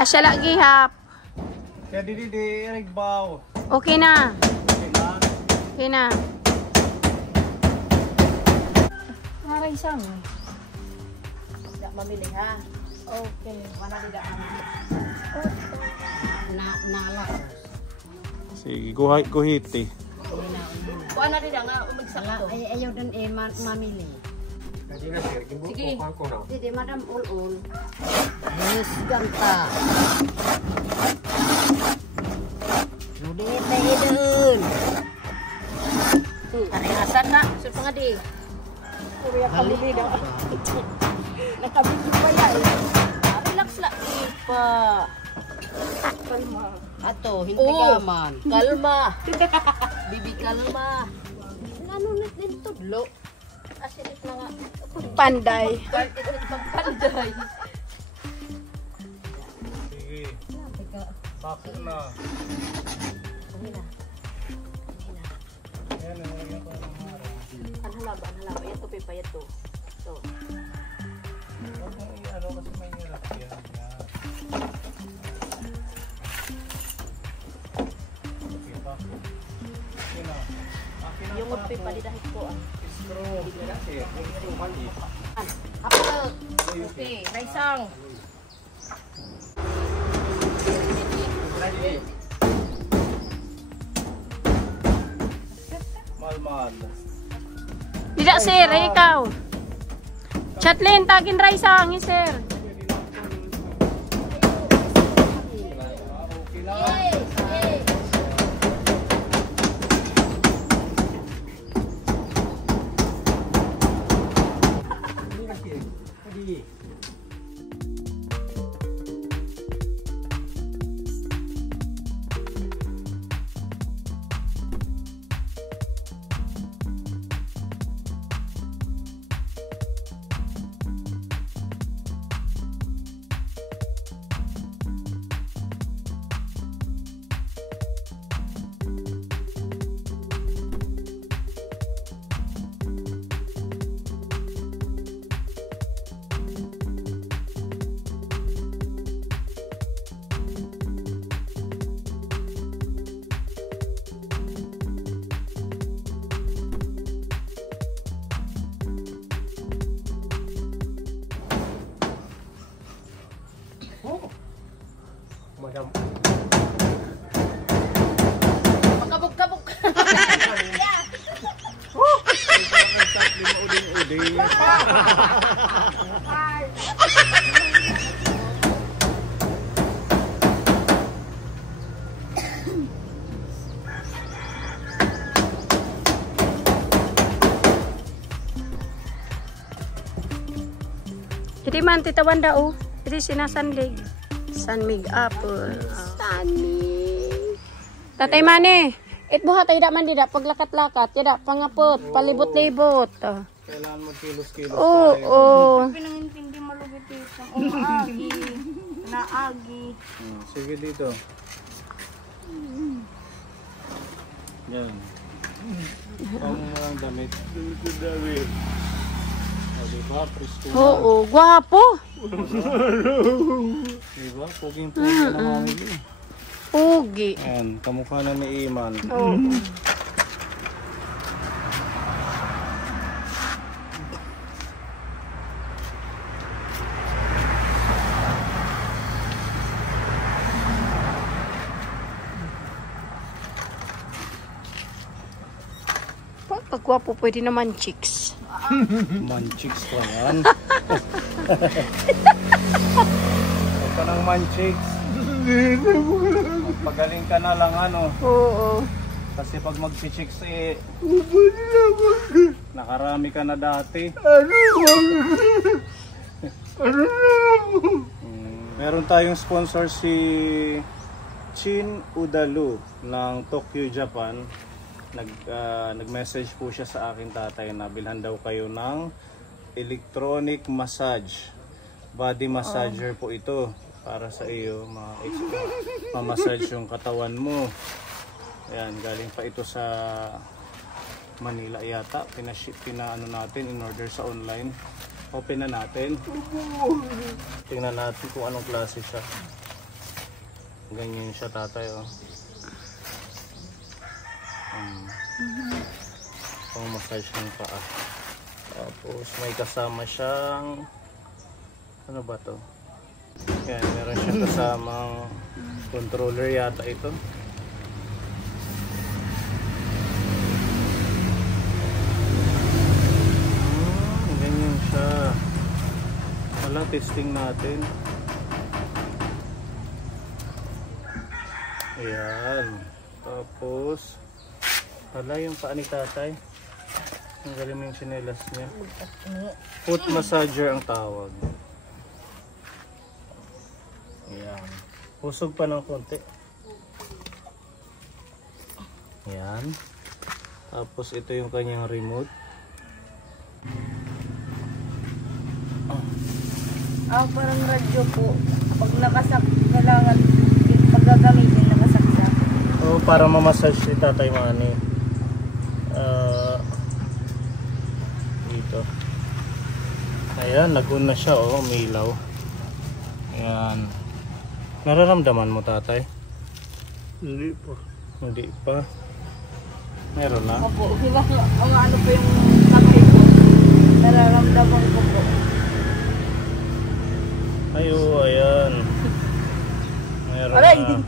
Asya lagi hap. Kaya di rigbaw. Okay na. Okay na. Okay na. Maray sang. Tidak mamili ha. Okay. Mana tidak mamili. Nala. Sige, guhiti. Kuha na rin nga umagsak to. Ayaw din mamili. Sige. Hindi, madam ul-ul. Yes, ganta. Nudit na idun. Arihasan na. Sir pa nga di. Kuya pamili daw. Nakabili pa yan. Relax lang. Ipa. Kalma. Ato, hindi Oh. gaman. Kalma. Bibi kalma. Ano na din tudlo? Asinit na nga. Panday. Panday. Sige. Bako na. Ayan, nalagyan ko ng harang. Ang halaba. Ito pipa, ito. Ito. Huwag mo i-ano kasi may hirap yan. Okay pa. Okay na. Okay na Yung pa pipa, po. di dahil ko ah. Screw. Apple. Okay, raisang. Malmal. Tidak sir, ikaw. Chatlin, tagin raisang, sir. Okay na. Madam. Makabog-kabog. Jadi man tita Wanda oh. Jadi sinasandig. Sanmig apple. Sanmig. Tatay Mane, itbuha tayo man dida paglakat-lakat, yada pangapot, palibot-libot. Kailangan magkilos-kilos Oo, tayo. oo. Pinangintindi malugit ito. Umaagi. Naagi. Sige dito. Yan. Ang mga damit. Damit. O, diba? Presko na. Oo, gwapo. Diba? Puging-puging na mamili. Pugi. Ayan, kamukha na ni Iman. Oo. Pag gwapo, pwede naman chicks. Manchiks pa yan. Huwag ka ng manchiks. Magpagaling ka na lang ano. Oo. Kasi pag magchichicks eh, nakarami ka na dati. Meron tayong sponsor si Chin Udalu ng Tokyo, Japan. Nag-message po siya sa akin tatay na bilhan daw kayo ng electronic massage. Body massager po ito para sa iyo, ma-massage yung katawan mo. Ayan, galing pa ito sa Manila yata. Pinaano natin in order sa online. Open na natin. Tingnan natin kung anong klase siya. Ganyan siya tatay, oh. Pang massage ng paa. Tapos may kasama siyang ano ba to? Yan, meron siyang kasamang controller yata ito. Ganyan siya. Wala, testing natin. Ayan. Tapos wala yung paa ni tatay. Ang galing mo yung sinelas niya. Foot massager ang tawag. Ayan. Pusog pa ng konti. Ayan. Tapos ito yung kanyang remote. Parang radyo po. Pag nakasak, kailangan pag gagamitin, nakasaksak. Oh, para mamassage si Tatay Manny. Dito. Ayan, nag-on na siya, oh, umilaw. Ayan. Nararamdaman mo, tatay? Hindi pa. Hindi pa. Meron na? Opo, diba ano po yung kamay ko? Nararamdaman ko po. Ayo, ayan. Meron Aray! na.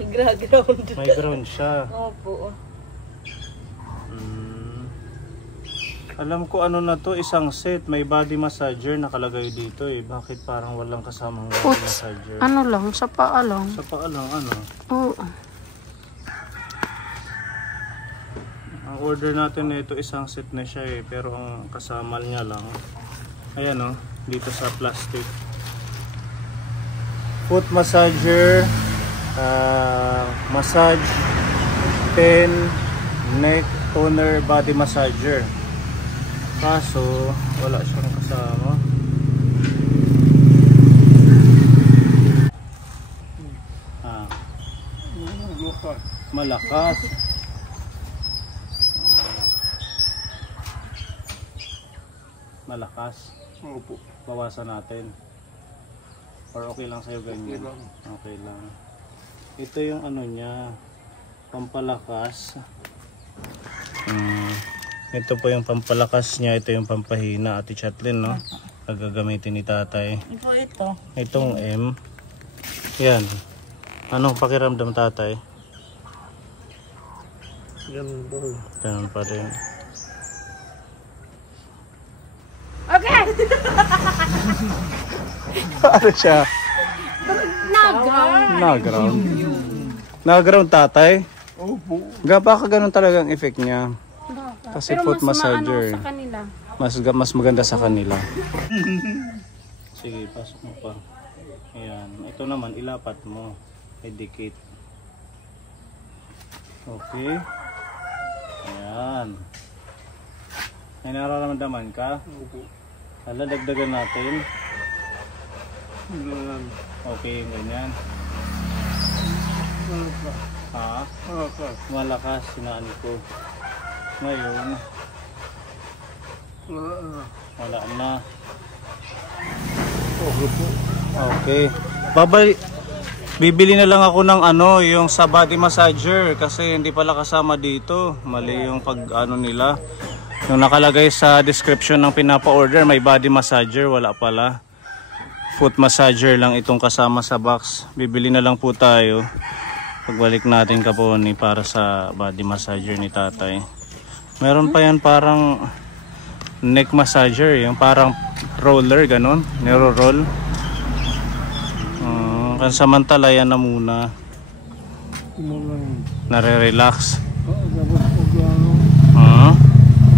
Ground. May ground siya. Opo. Alam ko ano na to, isang set. May body massager nakalagay dito eh. Bakit parang walang kasamang body massager? Ano lang, sa paa lang. Sa paa lang, ano? Oo. Ang order natin na ito, isang set na siya eh. Pero ang kasama niya lang, ayan oh, dito sa plastic. Foot massager, massage, pen, neck toner, body massager. Kaso wala siyang kasama. Malakas. Malakas. Opo. Bawasan natin. Or okay lang sa'yo ganyan? Okay lang. Okay lang. Ito yung ano niya, pampalakas. Ito po yung pampalakas niya, ito yung pampahina, Ate Chatlin, no? Gagamitin ni tatay. Ito. Itong M. Yan. Anong pakiramdam, tatay? Ganun ba? Ganun pa rin. Okay! Ano siya? Naground. Nag-ground, tatay? Opo. Baka ganun talaga ang effect niya. Kasi Pero foot mas massager. maano sa kanila. Mas maganda sa kanila. Sige, pasok mo pa. Ayan. Ito naman, ilapat mo. Idikit. Okay. Ayan. May nararamdaman ka? Opo. Hala, dagdagan natin. Ganun. Okay, ganyan. Malakas. Ha? Malakas. Malakas, sinaan ko. Ngayon, Wala na. wala na. Okay po. Okay. Bibili na lang ako ng ano, yung sa body massager kasi hindi pala kasama dito. Mali yung pag ano nila. Yung nakalagay sa description ng pinapa-order, may body massager, wala pala. Foot massager lang itong kasama sa box. Bibili na lang po tayo. Pagbalik natin kaponi para sa body massager ni tatay. Meron pa yan parang neck massager, yung parang roller ganon, niro-roll. Samantala yan na muna. Kumalang. Nare-relax. Dapat pag ano,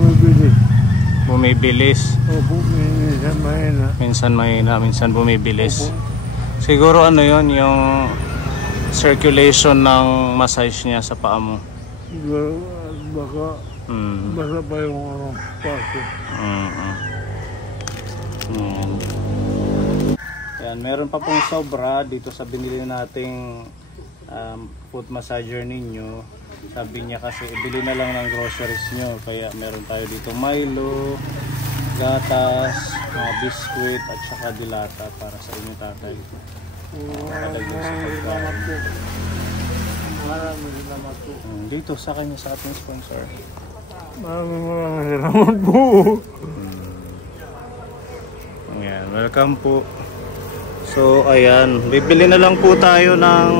mabilis. Bumibilis. Opo, minsan mahina. Minsan mahina, minsan bumibilis. Opo. Siguro ano yon, yung circulation ng massage niya sa paa mo. Siguro, baka basa pa yung ano, paso. Ayan, meron pa pong sobra dito sa binili nating foot massager ninyo. Sabi niya kasi ibili na lang ng groceries nyo. Kaya meron tayo dito Milo, gatas, mga biskuit at saka dilata para sa inyo tatay. Nakalagay sa pagkain. Maraming salamat po. Dito sa kanya sa ating sponsor. Maraming salamat po. Ayan, welcome po. So ayan, bibili na lang po tayo ng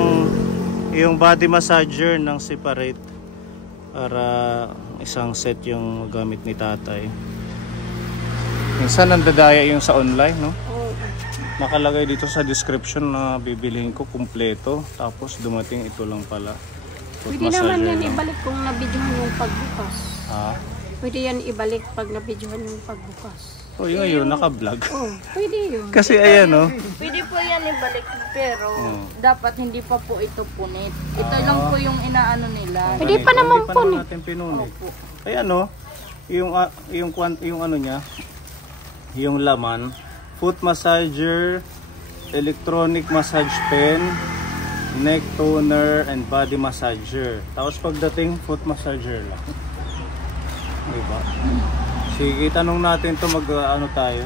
yung body massager ng separate para isang set yung gamit ni tatay. Minsan nandadaya yung sa online, no? Oo. Nakalagay dito sa description na bibilihin ko kumpleto, tapos dumating ito lang pala. Foot Pwede naman massager yan lang. ibalik kung nabidyohan yung pagbukas. Ha? Pwede yan ibalik pag nabidyohan yung pagbukas. O yun ngayon, naka-vlog. Oh, pwede yun. Kasi ayan, no? Pwede po yan ibalik pero Hmm. dapat hindi pa po ito punit. Ito lang po yung inaano nila. Pwede pa naman Hindi po, naman natin pinunit. Ayan, no? Yung ano niya, yung laman, foot massager, electronic massage pen, neck toner, and body massager. Tapos pagdating, foot massager lang. Diba? Sige, tanong natin to ano tayo.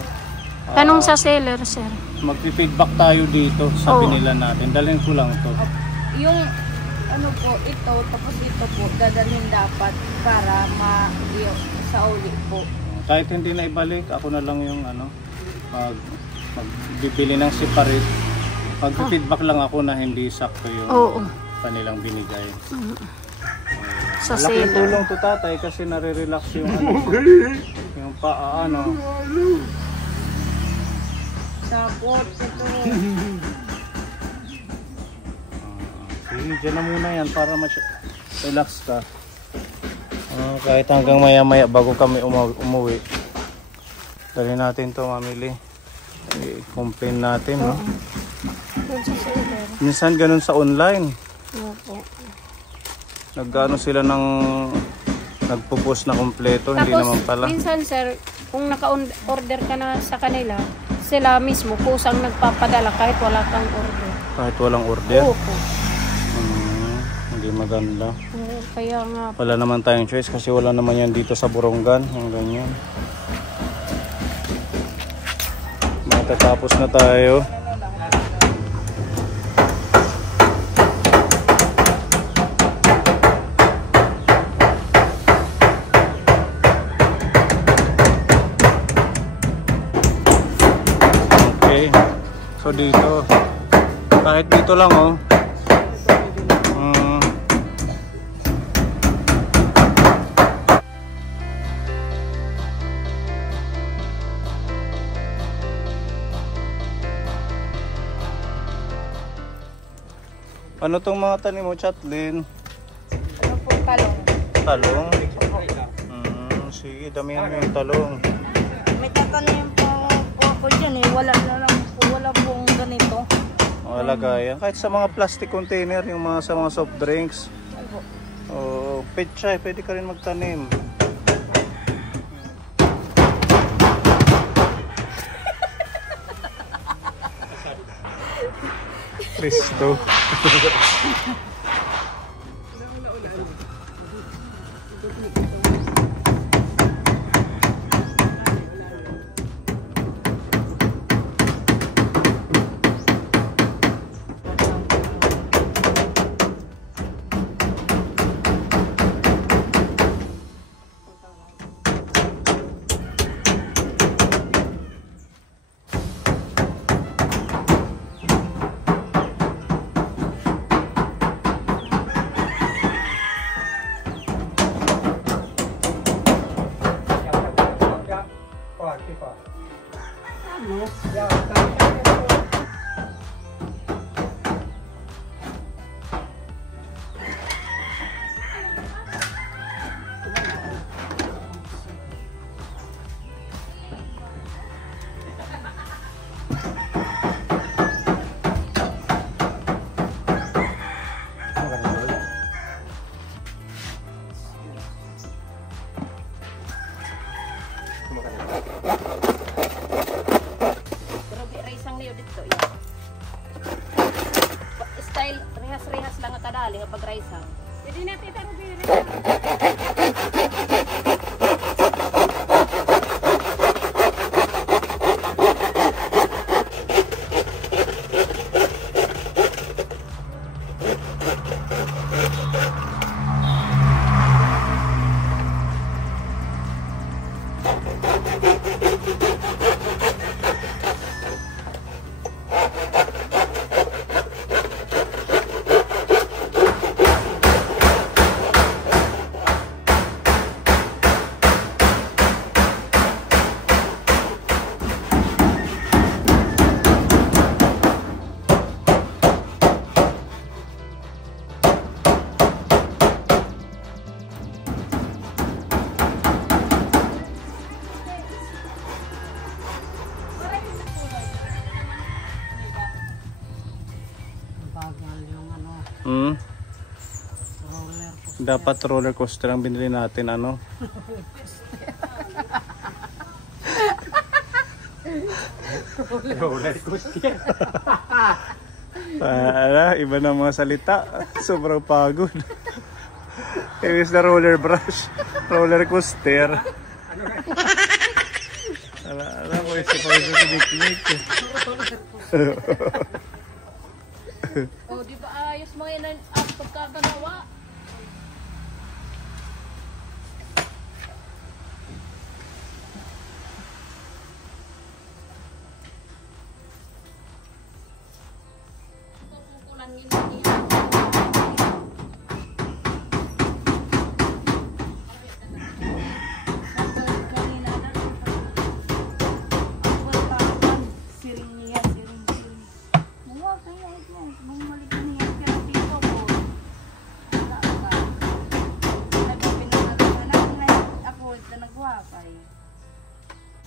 Tanong sa seller, sir. Magpi-feedback tayo dito sa Oo. pinila natin. Dalhin ko lang to. Yung ano po, ito, tapos ito po, dadalhin dapat para sa uli po. Kahit hindi na ibalik, ako na lang yung magbibili ng separate. Mag-feedback lang ako na hindi sakto yung Oo. kanilang binigay. Sa Malaking seller. tulong to tatay kasi nare-relax yung yung paa Tapos ito, Sige, dyan na muna yan para relax ka. Kahit hanggang maya-maya bago kami umuwi. Dali natin to mamili. I-complain natin, no? Doon sa seller. Minsan ganun sa online. Opo. Nagano sila ng nagpo-post na kompleto, hindi naman pala. Minsan, sir, kung naka-order ka na sa kanila, sila mismo kusang nagpapadala kahit wala kang order. Kahit walang order. Opo. Hindi maganda. Oo, kaya nga. Wala naman tayong choice kasi wala naman yan dito sa Borongan. Yung ganyan. Matatapos na tayo. Okay. So dito. Kahit dito lang, oh. Ano tong mga tanim mo, Chatlin? ano po, talong. Talong? Sige, damihan mo yung talong. May tatanim po ako dyan eh. Wala pong ganito. Mga lagayan. Kahit sa mga plastic container, yung sa mga soft drinks. O petchay, pwede ka rin magtanim. Cristo. Grabe, raisang liyo dito. Style, rehas-rehas lang ang kadali kapag raisang. Pwede natin tarubin. Dapat roller coaster ang binili natin, ano? Roller coaster. Iba na mga salita. Sobrang pagod. Iwis na roller brush. Roller coaster. Ala ko isa pa ito sa picnic. Oh, di ba ayos mo yan ang pagkakagawa?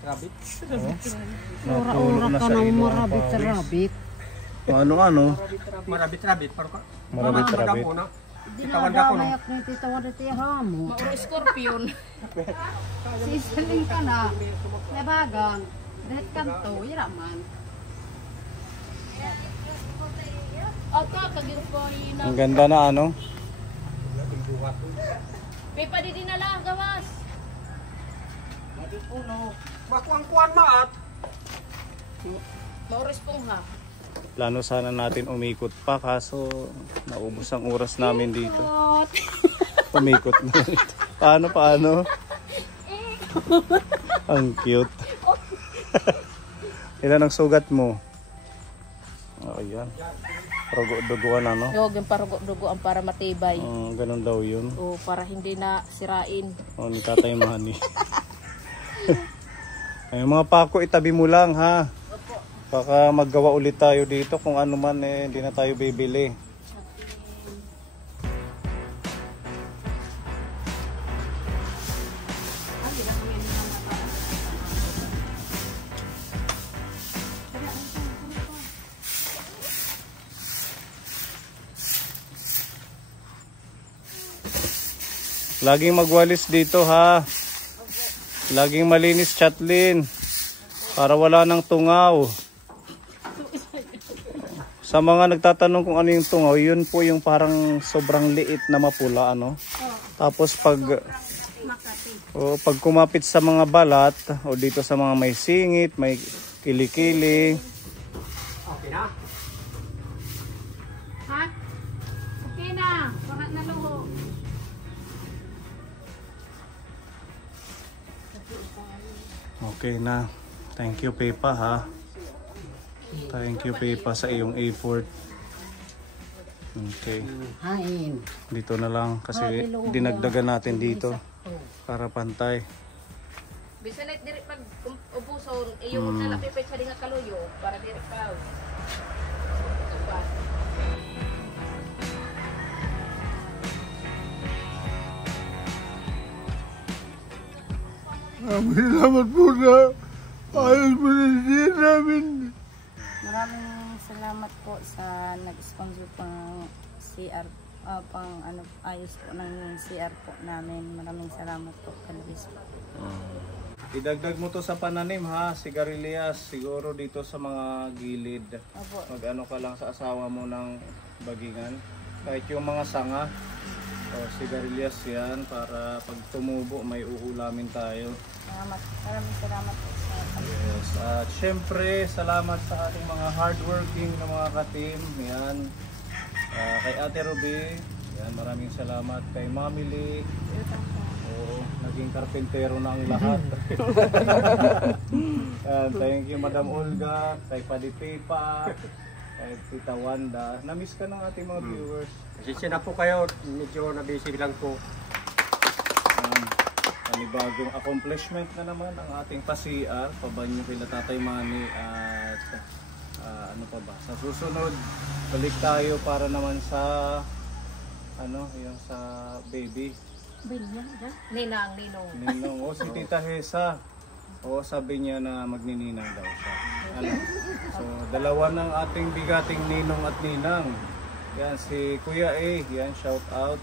Rabbit. Natulog na sa ilo ang pawis. Ano? Marabit-rabit. Marabit-rabit. Dinadamayak na titawad at ihamo. Mauro scorpion. Sisiling ka na. Nabagang. Dahil kanto, iraman. Aka, kagirpoy na. Ang ganda na ano? Pepa di dinala, gawas. Uno. Makuang-kuan maat. Mauro esponja. Plano sana natin umikot pa kaso naubos ang oras namin dito. Umikot na. Paano? Ang cute. Ilan ang sugat mo? Oh, yan. Duguan ano? Huwag yung parugo-duguan para matibay. Ganun daw yun. O para hindi na sirain. Ni Tatay Manny. Ay, mga pako, itabi mo lang ha. Baka maggawa ulit tayo dito kung ano man hindi na tayo bibili. Laging magwalis dito ha. Laging malinis, Chatlin. Para wala nang tungaw. Sa mga nagtatanong kung ano yung tungaw, yun po yung parang sobrang liit na mapula, ano? Tapos pag kumapit sa mga balat o dito sa mga may singit, may kilikili. Okay na. Ha? Okay na. Wala na luho. Okay na. Thank you, Pepa, ha? Thank you, Pepa, sa iyong effort. Okay. Dito na lang kasi dinagdagan natin dito para pantay. Bisalit diri pag ubuson, iyo na lapipit sa dinga kaluyo para diri pa. Salamat po na ayos mo na siya namin. Maraming salamat po sa nag-sponsor pang CR, ayos po ng CR po namin. Maraming salamat po, Kalvis po. Idagdag mo to sa pananim ha, sigarilyas, siguro dito sa mga gilid. Opo. Mag-ano ka lang sa asawa mo ng bagingan. Kahit yung mga sanga, sigarilyas yan para pag tumubo may uulamin tayo. Maraming salamat po sa Yes. At syempre, salamat sa ating mga hardworking na mga ka-team. Yan. Kay Ate Ruby, yan, maraming salamat. Kay Mami Lee, naging karpentero na ang lahat. Thank you Madam Olga, kay Padi Pepa, kay Tita Wanda. Na-miss ka ng ating mga viewers. Pasensya na po kayo, medyo na-busy lang po. Panibagong accomplishment na naman ang ating pa-CR, pabanyo kila Tatay Manny at ano pa ba, sa susunod balik tayo para naman sa yung sa baby. Ninong. Si Tita Hesa. Sabi niya na magnininang daw siya. So, dalawa ng ating bigating ninong at ninang. Yan, si Kuya A. Yan, shout out.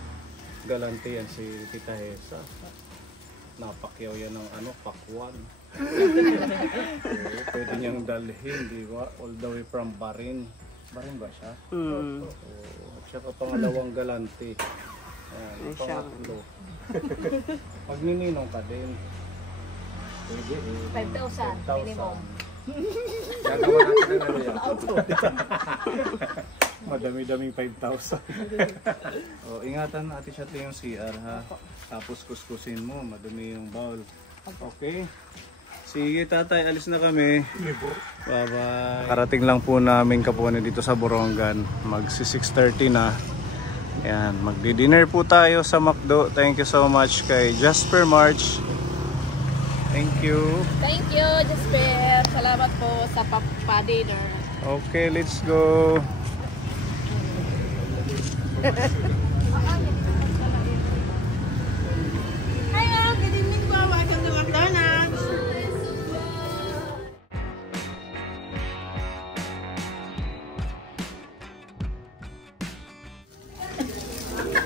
galante yan si Tita Hesa. Napakyaw yan ng pakwan. Pwede niyang dalhin, di ba? All the way from Barin. Barin ba siya? At saka pangalawang galante. Ayan, pangatlo. Pag nininong ka din. 5,000 minimum. Gagawa natin ng ano yan. Madami-daming 5,000. Ingatan natin siya ito yung CR ha. Tapos kuskusin mo, madumi yung bowl. Okay? Sige tatay, alis na kami. Bye-bye. Karating lang po namin Kapone dito sa Borongan. Magsi 6:30 na. Yan, magdi-dinner po tayo sa McDo. Thank you so much kay Jasper March. Thank you. Thank you, Jasper. Salamat po sa pa-dinner. Okay, let's go. Hi, good evening po. Welcome to McDonald's.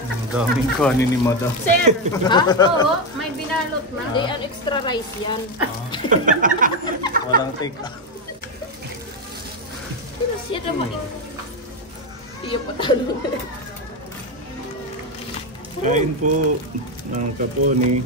Ang daming kanin ni Madam. Sir, oo, may binalot na. Hindi, an extra rice yan. Walang take out. Pero siya naman. Iyo po talo. Kain po ng Kapone.